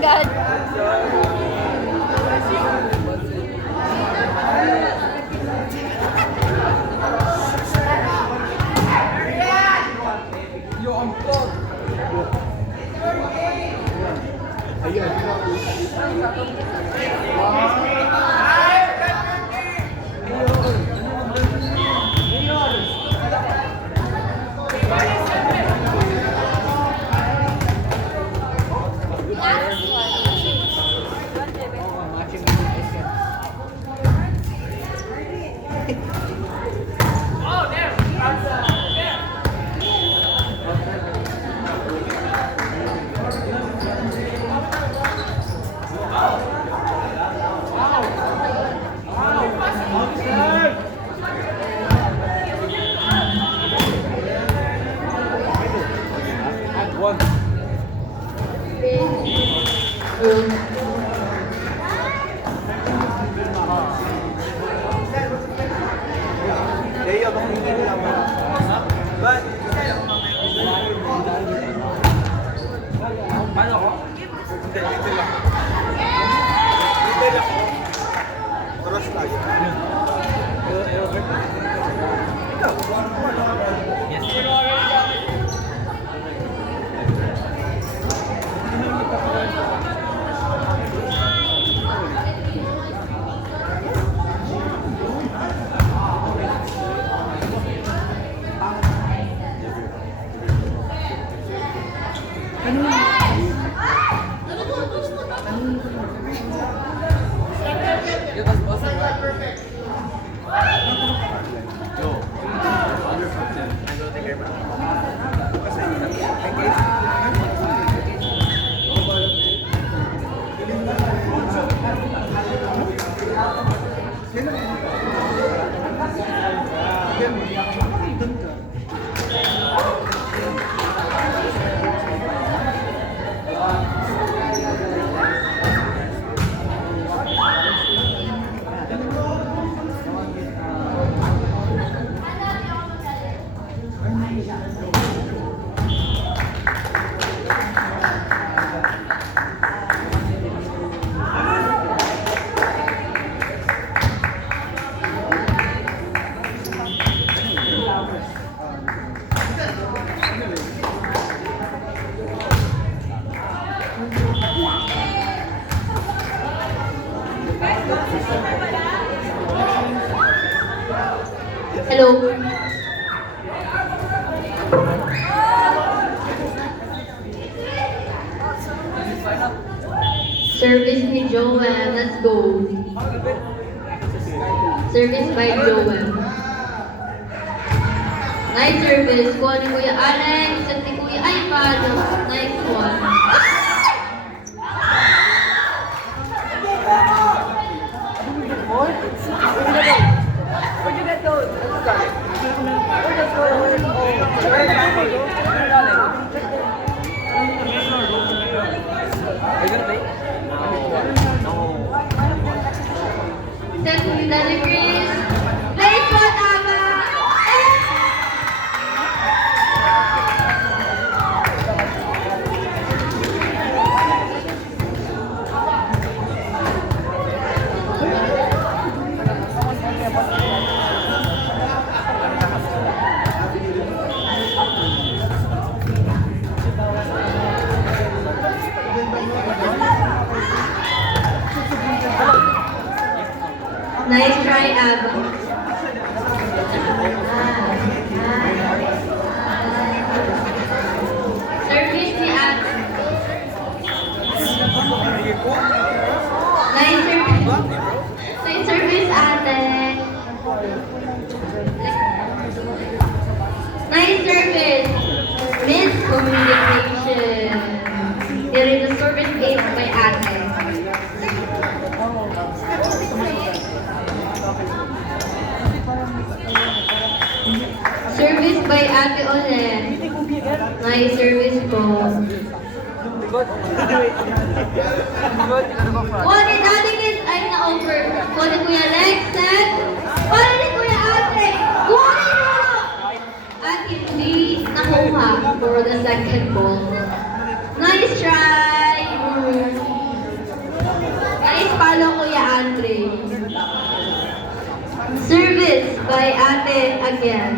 agad. Paano ako? Hindi, dito lang. Dito lang ako. Oras tayo. Ikaw. Yes. Hello. Service ni Joel. Let's go. Service by Joel. Nice service. Kuha ni Kuya Alex at ni Kuya Ivan. Nice one. Where'd you get those? Where'd those go? Are you gonna play? No. Set to Daddy Chris. Nice one, Ava. Nice try, Ava. Service ni Ate. Nice service. Nice service, Ate. Nice service. Miscommunication. There is a service aid by Ate. Service by Ate ulit. Nice service po. Kuha ni Daddy Kids ay na-offer. Kuha ni Kuya Lexet. Kuha ni Kuya Ate. Kuha ni Lolo. At hindi nakuha for the second ball. Nice try. by Ate again.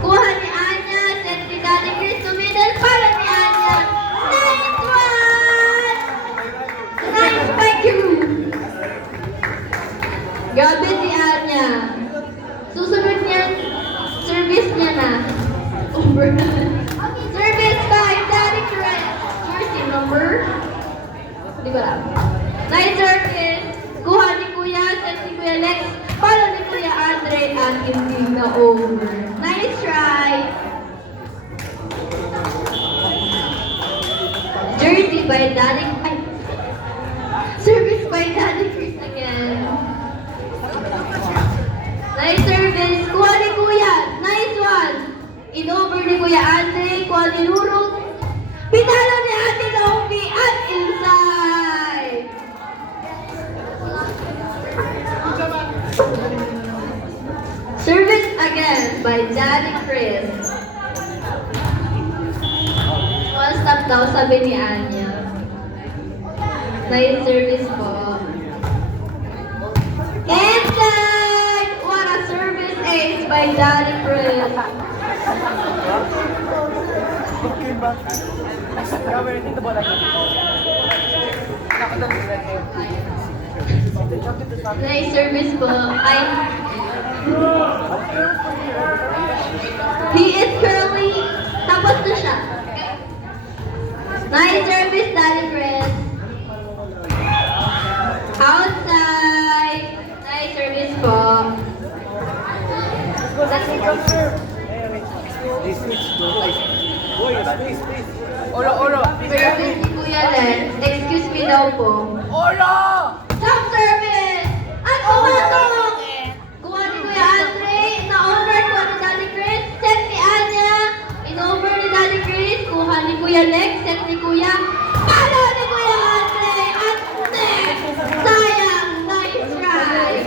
Kuha ni Anya, set ni Daddy Chris to middle para ni Anya. Nice one! Nice thank you! Grabe si Anya. Susunod niya, service niya na. Over na. Service by Daddy Chris. Jersey number? Hindi ko alam. Nice service. Kuha ni Kuya, set ni Kuya Lex. Follow ni Kuya Andre at hindi na over. Nice try. Jersey by Daddy. Ay. Service by Daddy Chris again. Nice service. Kuha ni Kuya. Nice one. In-over ni Kuya Andre. Kuha ni Lurong. Pinalo ni Ate Lofi at inside. Service again by Daddy Chris. One stop daw, sabi ni Anya. Nice service po. Inside! What a service ace by Daddy Chris. Nice service po. He is currently tapos na siya. Nice service, Daddy Chris. Outside. Nice service po. Olo. Service ni Kuya Len. Excuse me daw po. Olo! Top service! At pumatong! Kuha ni Kuya Andre, na-over kuha ni Daddy Chris, set ni Anya, in-over ni Daddy Chris, kuha ni Kuya Lex, set ni Kuya, palo ni Kuya Andre, at net! Sayang! Nice try!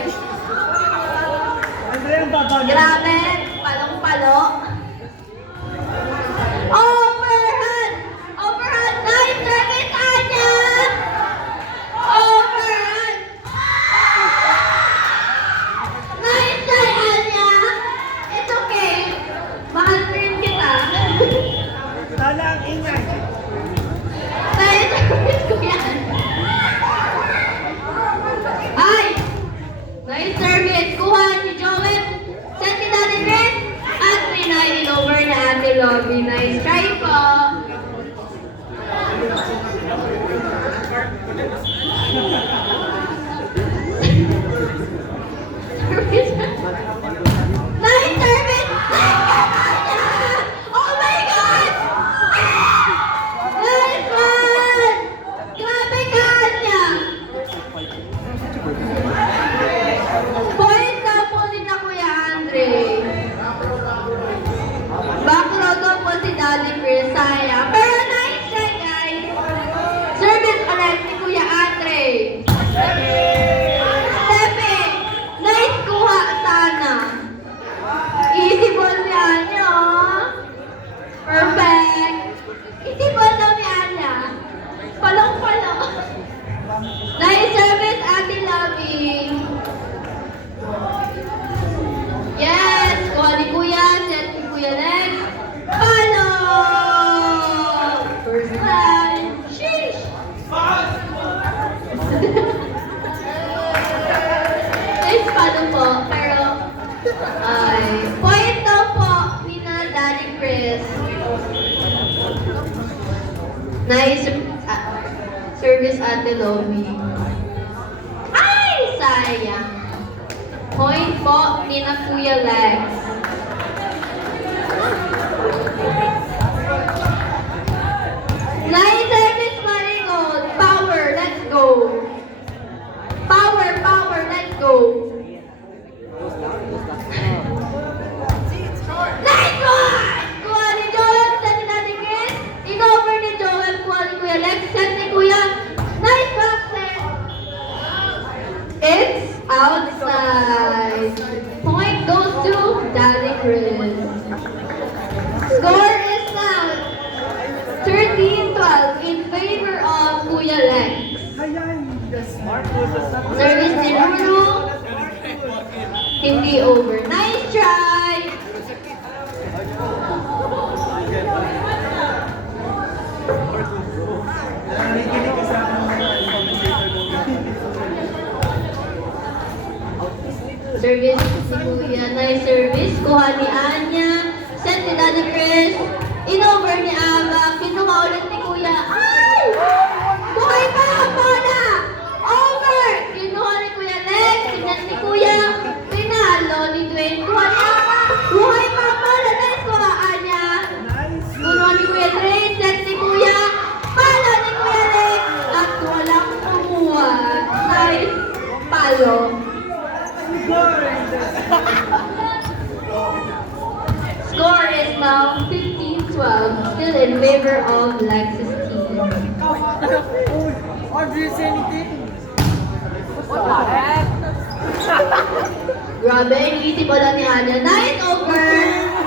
Grabe! Palong-palo! Overhand! Overhand! Nice service, Anya! Overhand! Nice try, Anya! It's okay. Mahal rin kita. Sana ang ingay. Nice service ko yan. Ay! Nice service. Kuha ni Joel. Set ni Daddy Chris. At Pinay in-over na Ate Lobby. Nice try po. Service. Nice service! Oh my God! Nice one! Grabe ka, Anya! Point na po din na Kuya Andre. Backrow daw po si Daddy Chris, sayang. Pero nice try, guys! Service ulit ni Kuya Andre. Stepe! Nice kuha sana. Easy ball ni Anya. Perfect. Easy ball daw ni Anya. Palong-palong. Nice service, Ate Lovey. Yes! Kuha ni Kuya, set ni Kuya Lex. Palo! First time. Sheesh! Nice palo po, pero point daw po ni na Daddy Chris. Nice service, Ate Lomi. Ay! Sayang. Point po ni na Kuya Lex. Nice service, Marigold. Power, let's go. Power, let's go. Nice one! Kuha ni Joel, set ni Daddy Chris. In-over ni Joel, kuha ni Kuya Lex, set ni Kuya. Nice back set. It's outside. Point goes to Daddy Service ni Lulu. Hindi over. Nice try! Service si Kuya. Nice service. Kuha ni Anya. Set ni Daddy Chris. In-over ni Ava. Kinuha ulit ni Kuya. Ay! Buhay pa! Bola! Over! Kinuha ni Kuya Lex. Tignan ni Kuya. Pinalo ni Dwayne. Kuha ni Ava. Buhay pa! Bola! Nice kuha, Anya. Kinuha ni Kuya Dre. Set ni Kuya. Palo ni Kuya Lex. At walang kumuha. Nice palo. Score is now 15-12, still in favor of Lex's team. Or do you say anything? Grabe, inisip ko lang ni Anya. Nice over!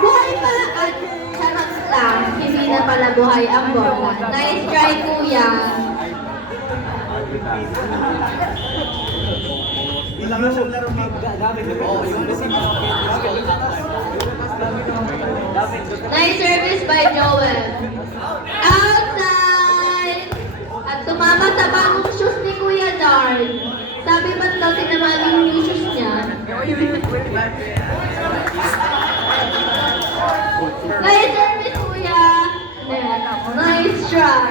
Buhay pa! At charot lang, hindi na pala buhay ang bola. Nice try, Kuya. Ilang na siyang laro gamit. Oo, yung Nice service by Joel. Outside! At tumama sa bagong shoes ni Kuya Dard. Sabi ba't daw tinamaan yung new shoes niya? Nice service, Kuya! Nice try!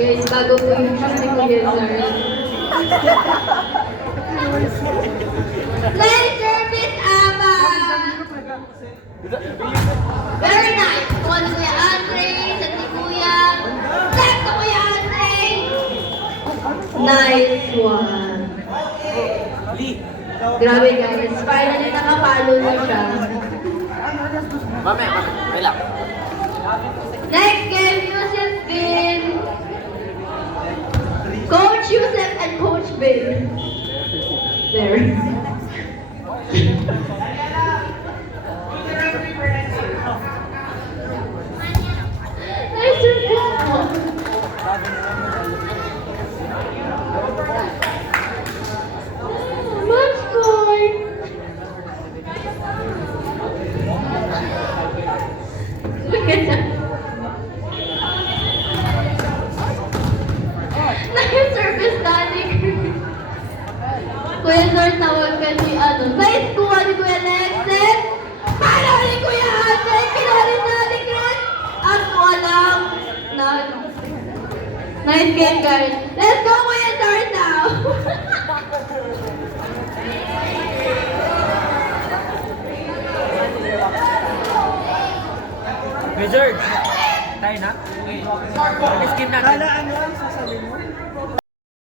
Guys, bago po yung shoes ni Kuya Dard. Nice service, Ava! Very nice! Kuha ni Kuya Andre, sa ni Kuya. Set ka, Kuya Andre! Nice one! Grabe guys, finally nakapalo na siya. Mamaya, wala. Next game, Yusuf Bin. Coach Yusuf and Coach Bin. There. Nice service. Match point. Look at that. Nice service, Daddy. Kuya Zor, tawag ka si ano. Nice kuha ni Kuya Lexet. Palo ni Kuya Ate. Kinuha ni Daddy Chris. At walang nag. Nice game, guys. Let's go, Kuya Zor now. Wizard! Tayo na? Okay. Next game natin. Kala ano?